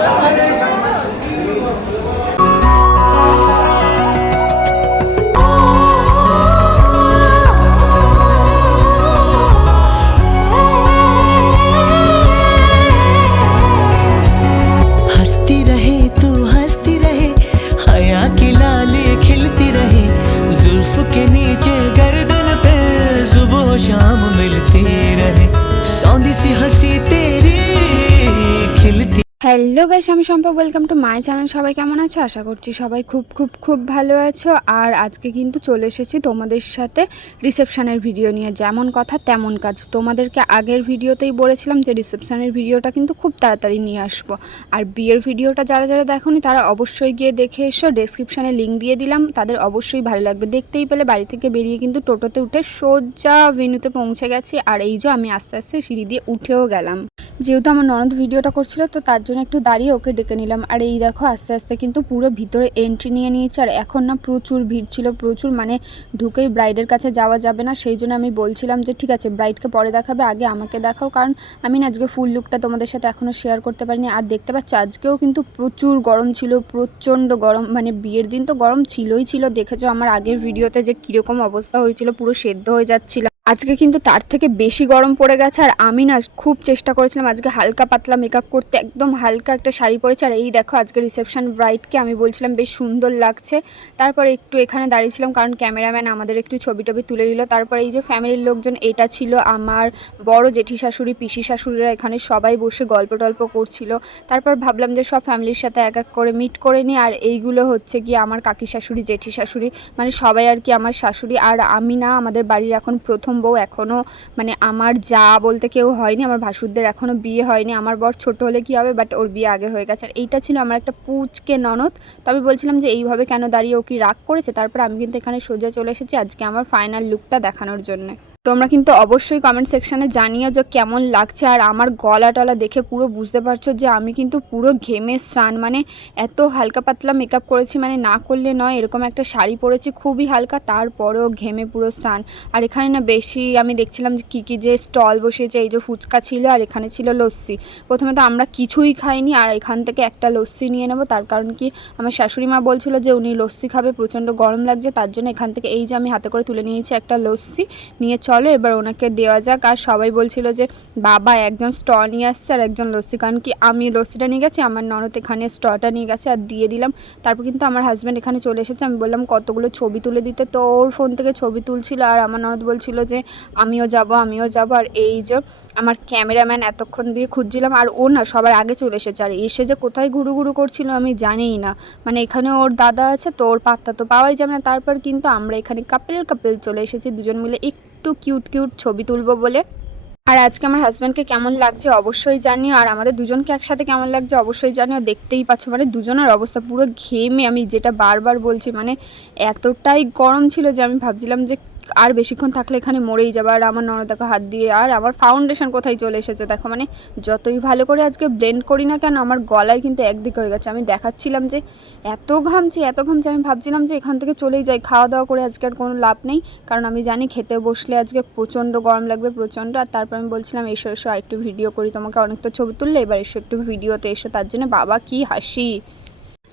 Hadi. Hello guys, আমি Sampa welcome to my channel সবাই কেমন আছো? আশা করছি সবাই খুব খুব খুব ভালো আছো। আর আজকে কিন্তু চলে এসেছি তোমাদের সাথে রিসেপশনের ভিডিও নিয়ে। যেমন কথা, তেমন কাজ। তোমাদেরকে আগের ভিডিওতেই বলেছিলাম যে রিসেপশনের ভিডিওটা কিন্তু খুব তাড়াতাড়ি নিয়ে আসব। আর বিয়ের ভিডিওটা যারা যারা দেখোনি, তারা অবশ্যই গিয়ে দেখে এসো। ডেসক্রিপশানে লিঙ্ক দিয়ে দিলাম। তাদের অবশ্যই ভালো লাগবে। দেখতেই পেলে বাড়ি থেকে বেরিয়ে কিন্তু টোটোতে উঠে সোজা ভেনুতে পৌঁছে গেছি। আর এই যে আমি আস্তে আস্তে সিঁড়ি দিয়ে উঠেও গেলাম। যেহেতু আমার ননদ ভিডিওটা করছিল তো তার জন্য একটু দাঁড়িয়ে ওকে ডেকে নিলাম। আর এই দেখো আস্তে আস্তে কিন্তু পুরো ভিতরে এন্ট্রি নিয়ে নিয়েছে। আর এখন না প্রচুর ভিড় ছিল প্রচুর মানে ঢুকেই ব্রাইডের কাছে যাওয়া যাবে না। সেই জন্য আমি বলছিলাম যে ঠিক আছে ব্রাইডকে পরে দেখাবে আগে আমাকে দেখাও। কারণ আমি না আজকে ফুল লুকটা তোমাদের সাথে এখনও শেয়ার করতে পারিনি। আর দেখতে পাচ্ছ আজকেও কিন্তু প্রচুর গরম ছিল প্রচণ্ড গরম। মানে বিয়ের দিন তো গরম ছিলই ছিল। দেখেছ আমার আগের ভিডিওতে যে কীরকম অবস্থা হয়েছিল পুরো সেদ্ধ হয়ে যাচ্ছিল। আজকে কিন্তু তার থেকে বেশি গরম পড়ে গেছে আর আমি না খুব চেষ্টা করেছিলাম আজকে হালকা পাতলা মেকআপ করতে, একদম হালকা একটা শাড়ি পরেছে। আর এই দেখো আজকে রিসেপশন ব্রাইডকে আমি বলছিলাম, বেশ সুন্দর লাগছে। তারপরে একটু এখানে দাঁড়িয়েছিলাম কারণ ক্যামেরাম্যান আমাদের একটু ছবি টবি তুলে দিল তারপরে এই যে ফ্যামিলির লোকজন, এটা ছিল আমার বড় জেঠি শাশুড়ি পিসি শাশুড়িরা এখানে সবাই বসে গল্প টল্প করছিল। তারপর ভাবলাম যে সব ফ্যামিলির সাথে এক এক করে মিট করে নিই। আর এইগুলো হচ্ছে কি আমার কাকি শাশুড়ি জেঠি শাশুড়ি মানে সবাই আর কি আমার শাশুড়ি। আর আমি না আমাদের বাড়ির এখন প্রথম বউ এখনও মানে আমার যা বলতে কেউ হয়নি, আমার ভাসুরদের এখনও বিয়ে হয়নি, আমার বর ছোট হলে কি হবে বাট ওর বিয়ে আগে হয়ে গেছে। আর এইটা ছিল আমার একটা পুচকে ননদ, তো আমি বলছিলাম যে এইভাবে কেন দাঁড়িয়ে ও কি রাগ করেছে? তারপর আমি কিন্তু এখানে সোজা চলে এসেছি আজকে আমার ফাইনাল লুকটা দেখানোর জন্য। তোমরা কিন্তু অবশ্যই কমেন্ট সেকশানে জানিও যে কেমন লাগছে, আর আমার গলা টলা দেখে পুরো বুঝতে পারছ যে আমি কিন্তু পুরো ঘেমে স্নান মানে এত হালকা পাতলা মেকআপ করেছি মানে না করলে নয়, এরকম একটা শাড়ি পরেছি, খুবই হালকা, তারপরেও ঘেমে পুরো স্নান। আর এখানে না বেশি আমি দেখছিলাম যে কী কী যে স্টল বসেছে এই যে ফুচকা ছিল আর এখানে ছিল লস্যি। প্রথমে তো আমরা কিছুই খাইনি, আর এখান থেকে একটা লস্যি নিয়ে নেব, তার কারণ কি আমার শাশুড়ি মা বলছিল যে উনি লস্যি খাবে, প্রচণ্ড গরম লাগছে, তার জন্য এখান থেকে এই যে আমি হাতে করে তুলে নিয়েছি একটা লস্যি, নিয়ে চলো, এবার ওনাকে দেওয়া যাক। আর সবাই বলছিল যে, বাবা, একজন স্টল নিয়ে আসছে আর একজন লস্যি কারণ কি? আমি লস্যিটা নিয়ে গেছি, আমার ননদ এখানে স্টটা নিয়ে গেছে আর দিয়ে দিলাম। তারপর কিন্তু আমার হাজব্যান্ড এখানে চলে এসেছে। আমি বললাম, কতগুলো ছবি তুলে দিতে? তো ওর ফোন থেকে ছবি তুলছিল আর আমার ননদ বলছিল যে, আমিও যাব আমিও যাব। আর এই যে, আমার ক্যামেরাম্যান এতক্ষণ দিয়ে খুঁজছিলাম। আর ও না, সবার আগে চলে এসেছে। আর এসে যে কোথায় ঘুরু ঘুরু করছিল আমি জানিই না। মানে এখানে ওর দাদা আছে, তো ওর পাত্তা তো পাওয়াই যাবে না। তারপর কিন্তু আমরা এখানে কাপেল কাপেল চলে এসেছি, দুজন মিলে একটু কিউট কিউট ছবি তুলবো বলে। আর আজকে আমার হাজব্যান্ডকে কেমন লাগছে অবশ্যই জানিও, আর আমাদের দুজনকে একসাথে কেমন লাগছে অবশ্যই জানিও। দেখতেই পাচ্ছ মানে দুজনের অবস্থা পুরো ঘেমে, আমি যেটা বারবার বলছি মানে এতটাই গরম ছিল যে আমি ভাবছিলাম যে আর বেশিক্ষণ থাকলে এখানে মরেই যাবে, আর আমার ননদাকে হাত দিয়ে, আর আমার ফাউন্ডেশন কোথায় চলে এসেছে দেখো মানে যতই ভালো করে আজকে ব্লেন্ড করি না কেন, আমার গলায় কিন্তু একদিকে হয়ে গেছে। আমি দেখাচ্ছিলাম যে এত ঘামছি এত ঘামছি আমি ভাবছিলাম যে এখান থেকে চলেই যাই খাওয়া দাওয়া করে আজকে আর কোনো লাভ নেই। কারণ আমি জানি খেতে বসলে আজকে প্রচণ্ড গরম লাগবে, প্রচণ্ড, আর তারপর আমি বলছিলাম, এসো এসো, আর একটু ভিডিও করি তোমাকে। অনেক তো ছবি তুললে, এবার এসো একটু ভিডিওতে এসো, তার জন্য বাবা কি হাসি।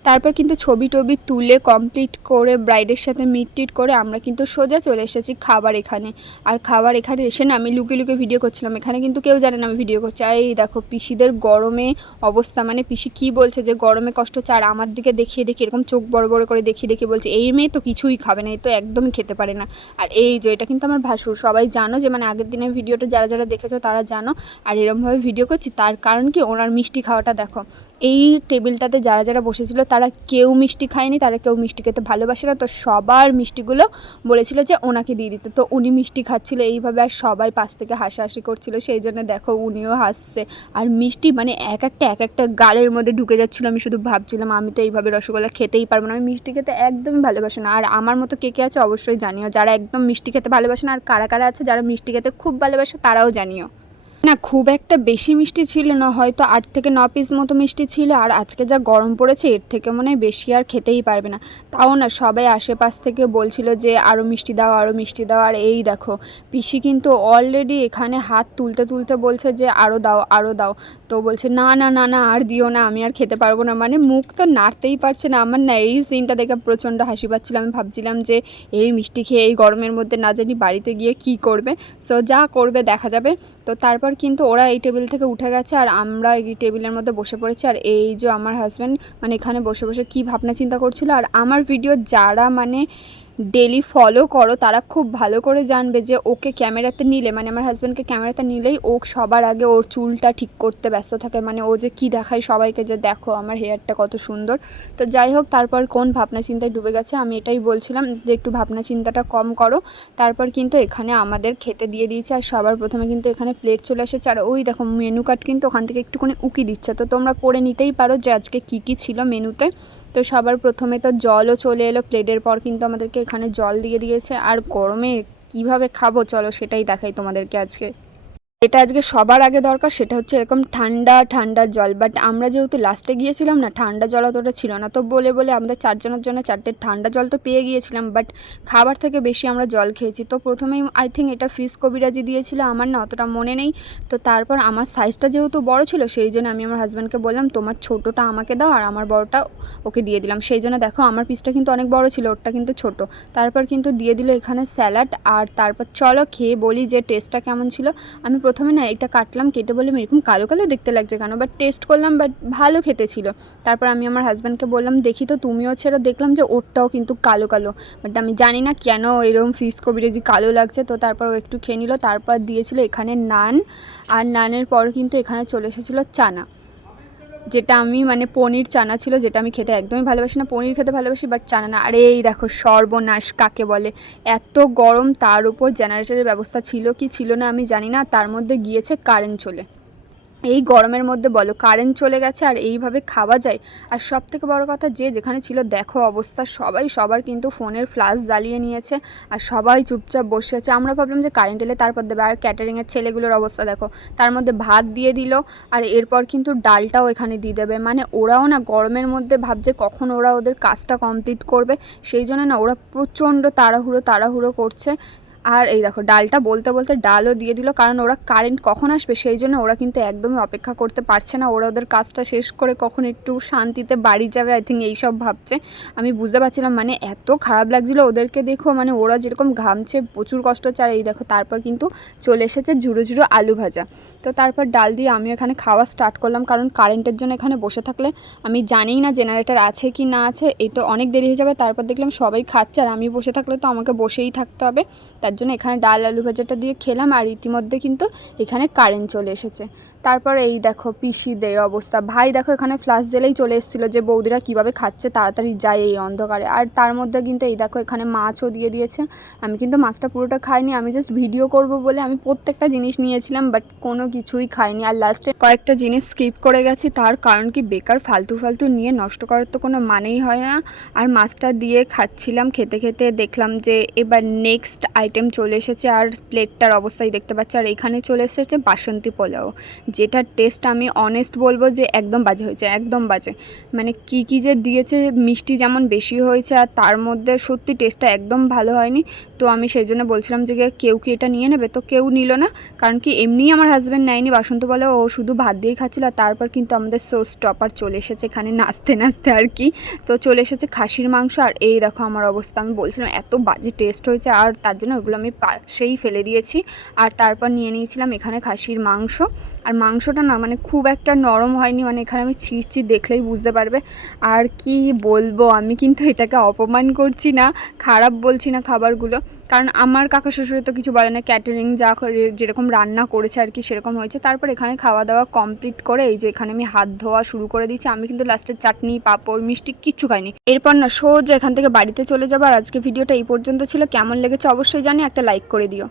তারপর কিন্তু ছবি টবি তুলে কমপ্লিট করে ব্রাইডের সাথে মিট টিট করে আমরা কিন্তু সোজা চলে এসেছি খাবার এখানে। আর খাবার এখানে এসে না আমি লুকে লুকে ভিডিও করছিলাম। এখানে কিন্তু কেউ জানে না আমি ভিডিও করছি। আর এই দেখো পিসিদের গরমে অবস্থা মানে পিসি কি বলছে যে গরমে কষ্ট হচ্ছে, আর আমার দিকে দেখিয়ে দেখি এরকম চোখ বড় বড় করে দেখিয়ে দেখিয়ে বলছে, এই মেয়ে তো কিছুই খাবে না, এই তো একদমই খেতে পারে না। আর এই যে এটা কিন্তু আমার ভাসুর, সবাই জানো যে মানে আগের দিনের ভিডিওটা যারা যারা দেখেছ তারা জানো। আর এরমভাবে ভিডিও করছি, তার কারণ কি ওনার মিষ্টি খাওয়াটা দেখো। এই টেবিলটাতে যারা যারা বসেছিল তারা কেউ মিষ্টি খায়নি, তারা কেউ মিষ্টি খেতে ভালোবাসে না। তো সবার মিষ্টিগুলো বলেছিল যে ওনাকে দিয়ে দিতে। তো উনি মিষ্টি খাচ্ছিল এইভাবে আর সবাই পাশ থেকে হাসাহাসি করছিল। সেই জন্য দেখো উনিও হাসছে। আর মিষ্টি মানে এক একটা এক একটা গালের মধ্যে ঢুকে যাচ্ছিল। আমি শুধু ভাবছিলাম, আমি তো এইভাবে রসগোল্লা খেতেই পারব না। আমি মিষ্টি খেতে একদমই ভালোবাসি না। আর আমার মতো কে কে আছে অবশ্যই জানিও। যারা একদম মিষ্টি খেতে ভালোবাসে না, আর কারা কারা আছে যারা মিষ্টি খেতে খুব ভালোবাসে তারাও জানিও। না, খুব একটা বেশি মিষ্টি ছিল না, হয়তো আট থেকে ন পিস মতো মিষ্টি ছিল, আর আজকে যা গরম পড়েছে, এর থেকে মনে হয় বেশি আর খেতেই পারবে না। তাও না, সবাই আশেপাশ থেকে বলছিল যে আরও মিষ্টি দাও আরও মিষ্টি দাও, আর এই দেখো, পিসি কিন্তু অলরেডি এখানে হাত তুলতে তুলতে বলছে যে আরও দাও আরও দাও। তো বলছে, না না না না, আর দিও না, আমি আর খেতে পারব না। মানে মুখ তো নাড়তেই পারছে না। আমার না এই সিনটা দেখে প্রচণ্ড হাসি পাচ্ছিল আমি ভাবছিলাম যে, এই মিষ্টি খেয়ে এই গরমের মধ্যে না জানি বাড়িতে গিয়ে কি করবে। সো যা করবে, দেখা যাবে। তো তারপর কিন্তু ওরা এই টেবিল থেকে উঠে গেছে আর আমরা এই টেবিলের মধ্যে বসে পড়েছি। আর এই যে আমার হাজব্যান্ড মানে এখানে বসে বসে কী ভাবনা চিন্তা করছিল, আর আমার ভিডিও যারা মানে ডেলি ফলো করো, তারা খুব ভালো করে জানবে যে ওকে ক্যামেরাতে নিলে মানে আমার হাজব্যান্ডকে ক্যামেরাতে নিলেই ও সবার আগে ওর চুলটা ঠিক করতে ব্যস্ত থাকে মানে ও যে কী দেখায় সবাইকে যে দেখো আমার হেয়ারটা কত সুন্দর। তো যাই হোক, তারপর কোন ভাবনা চিন্তায় ডুবে গেছে, আমি এটাই বলছিলাম যে একটু ভাবনা চিন্তাটা কম করো। তারপর কিন্তু এখানে আমাদের খেতে দিয়ে দিয়েছে, আর সবার প্রথমে কিন্তু এখানে প্লেট চলে এসেছে, আর ওই দেখো মেনু কার্ড কিন্তু ওখান থেকে একটুখানি উকি দিচ্ছে। তো তোমরা পড়ে নিতেই পারো যে আজকে কী কী ছিল মেনুতে তো সবার প্রথমে তো জলও চলে এলো, প্লেটের পর কিন্তু আমাদেরকে এখানে জল দিয়ে দিয়েছে। আর গরমে কীভাবে খাব, চলো সেটাই দেখাই তোমাদেরকে আজকে। এটা আজকে সবার আগে দরকার, সেটা হচ্ছে এরকম ঠান্ডা ঠান্ডা জল। বাট আমরা যেহেতু লাস্টে গিয়েছিলাম না, ঠান্ডা জল অতটা ছিল না। তো বলে বলে আমাদের চারজনের জন্য চারটে ঠান্ডা জল তো পেয়ে গিয়েছিলাম বাট খাবার থেকে বেশি আমরা জল খেয়েছি। তো প্রথমেই আই থিঙ্ক এটা ফিস কবিরাজি দিয়েছিল আমার না, অতটা মনে নেই। তো তারপর আমার সাইজটা যেহেতু বড় ছিল, সেই জন্য আমি আমার হাজব্যান্ডকে বললাম, তোমার ছোটোটা আমাকে দাও, আর আমার বড়টা ওকে দিয়ে দিলাম। সেই জন্য দেখো, আমার পিসটা কিন্তু অনেক বড় ছিল, ওরটা কিন্তু ছোট। তারপর কিন্তু দিয়ে দিল এখানে স্যালাড আর তারপর চলো খেয়ে বলি যে টেস্টটা কেমন ছিল। আমি প্রথমে না এটা কাটলাম, কেটে বললাম, এরকম কালো কালো দেখতে লাগছে কেন? বাট টেস্ট করলাম বাট ভালো খেতে ছিল তারপর আমি আমার হাজব্যান্ডকে বললাম, দেখি তো, তুমিও ছেড়ে। দেখলাম যে ওরটাও কিন্তু কালো কালো। বাট আমি জানি না কেন এরকম ফিস কবিরাজি কালো লাগছে, তো তারপর ও একটু খেয়ে নিল। তারপর দিয়েছিল এখানে নান, আর নানের পর কিন্তু এখানে চলে এসেছিল চানা। যেটা আমি মানে পনির চানা ছিল, যেটা আমি খেতে একদমই ভালোবাসি না। পনির খেতে ভালোবাসি বাট চানা না। আরে এই দেখো, সর্বনাশ কাকে বলে? এত গরম তার উপর জেনারেটরের ব্যবস্থা ছিল কি ছিল না আমি জানি না। তার মধ্যে গিয়েছে কারেন্ট চলে। এই গরমের মধ্যে বলো কারেন্ট চলে গেছে আর এইভাবে খাওয়া যায়? আর সব থেকে বড় কথা যে যেখানে ছিল, দেখো অবস্থা, সবাই সবার কিন্তু ফোনের ফ্লাশ জ্বালিয়ে নিয়েছে আর সবাই চুপচাপ বসে আছে। আমরা ভাবলাম যে কারেন্ট এলে তারপর দেবে। আর ক্যাটারিংয়ের ছেলেগুলোর অবস্থা দেখো, তার মধ্যে ভাত দিয়ে দিল আর এরপর কিন্তু ডালটাও এখানে দিয়ে দেবে। মানে ওরাও না গরমের মধ্যে ভাবছে কখন ওরা ওদের কাজটা কমপ্লিট করবে। সেই জন্য না ওরা প্রচণ্ড তাড়াহুড়ো তাড়াহুড়ো করছে। আর এই দেখো, ডালটা বলতে বলতে ডালও দিয়ে দিল, কারণ ওরা কারেন্ট কখন আসবে সেই জন্য ওরা কিন্তু একদমই অপেক্ষা করতে পারছে না। ওরা ওদের কাজটা শেষ করে কখন একটু শান্তিতে বাড়ি যাবে আই থিঙ্ক এইসব ভাবছে। আমি বুঝতে পারছিলাম মানে এত খারাপ লাগছিল ওদেরকে দেখো মানে ওরা যেরকম ঘামছে, প্রচুর কষ্ট হচ্ছে। এই দেখো, তারপর কিন্তু চলে এসেছে ঝুড়ো ঝুড়ো আলু ভাজা। তো তারপর ডাল দিয়ে আমি এখানে খাওয়া স্টার্ট করলাম, কারণ কারেন্টের জন্য এখানে বসে থাকলে আমি জানিই না জেনারেটর আছে কি না আছে। এই তো অনেক দেরি হয়ে যাবে, তারপর দেখলাম সবাই খাচ্ছে, আর আমি বসে থাকলে তো আমাকে বসেই থাকতে হবে। তার জন্য এখানে ডাল আলু ভাজাটা দিয়ে খেলাম আর ইতিমধ্যে কিন্তু এখানে কারেন্ট চলে এসেছে। তারপর এই দেখো পিসিদের অবস্থা। ভাই দেখো এখানে ফ্লাশ জেলেই চলে এসেছিল যে বৌদিরা কীভাবে খাচ্ছে, তাড়াতাড়ি যায় এই অন্ধকারে। আর তার মধ্যে কিন্তু এই দেখো এখানে মাছও দিয়ে দিয়েছে। আমি কিন্তু মাছটা পুরোটা খাইনি, আমি জাস্ট ভিডিও করব বলে আমি প্রত্যেকটা জিনিস নিয়েছিলাম বাট কোনো কিছুই খাইনি। আর লাস্টে কয়েকটা জিনিস স্কিপ করে গেছি, তার কারণ কি বেকার ফালতু ফালতু নিয়ে নষ্ট করার তো কোনো মানেই হয় না। আর মাছটা দিয়ে খাচ্ছিলাম খেতে খেতে, দেখলাম যে এবার নেক্সট আইটেম চলে এসেছে, আর প্লেটটার অবস্থাই দেখতে পাচ্ছি। আর এখানে চলে এসেছে বাসন্তী পোলাও। যেটার টেস্ট আমি অনেস্ট বলব যে একদম বাজে হয়েছে, একদম বাজে। মানে কি কি যে দিয়েছে, মিষ্টি যেমন বেশি হয়েছে আর তার মধ্যে সত্যি টেস্টটা একদম ভালো হয়নি। তো আমি সেই জন্য বলছিলাম যে, কেউ কি এটা নিয়ে নেবে? তো কেউ নিল না, কারণ কি এমনিই আমার হাজব্যান্ড নেয়নি। বাসন্ত বলে ও শুধু ভাত দিয়েই খাচ্ছিল আর তারপর কিন্তু আমাদের সোস টপার চলে এসেছে এখানে নাচতে নাচতে আর কি। তো চলে এসেছে খাসির মাংস আর এই দেখো আমার অবস্থা। আমি বলছিলাম, এত বাজে টেস্ট হয়েছে আর তার জন্য ওগুলো আমি পাশেই ফেলে দিয়েছি। আর তারপর নিয়ে নিয়েছিলাম এখানে খাসির মাংস। আর মাংসটা না মানে খুব একটা নরম হয়নি মানে এখানে আমি ছিঁড়ছি দেখলেই বুঝতে পারবে। আর কি বলব, আমি কিন্তু এটাকে অপমান করছি না, খারাপ বলছি না খাবারগুলো। কারণ আমার কাকা শ্বশুরে তো কিছু বলে না ক্যাটারিং যা যেরকম রান্না করেছে আর কি সেরকম হয়েছে। তারপর এখানে খাওয়া দাওয়া কমপ্লিট করে এই যে এখানে আমি হাত ধোয়া শুরু করে দিচ্ছি আমি কিন্তু লাস্টের চাটনি, পাঁপড়, মিষ্টি কিচ্ছু খাইনি। এরপর না সোজা এখান থেকে বাড়িতে চলে যাব। আর আজকে ভিডিওটা এই পর্যন্ত ছিল। কেমন লেগেছে অবশ্যই জানি একটা লাইক করে দিও।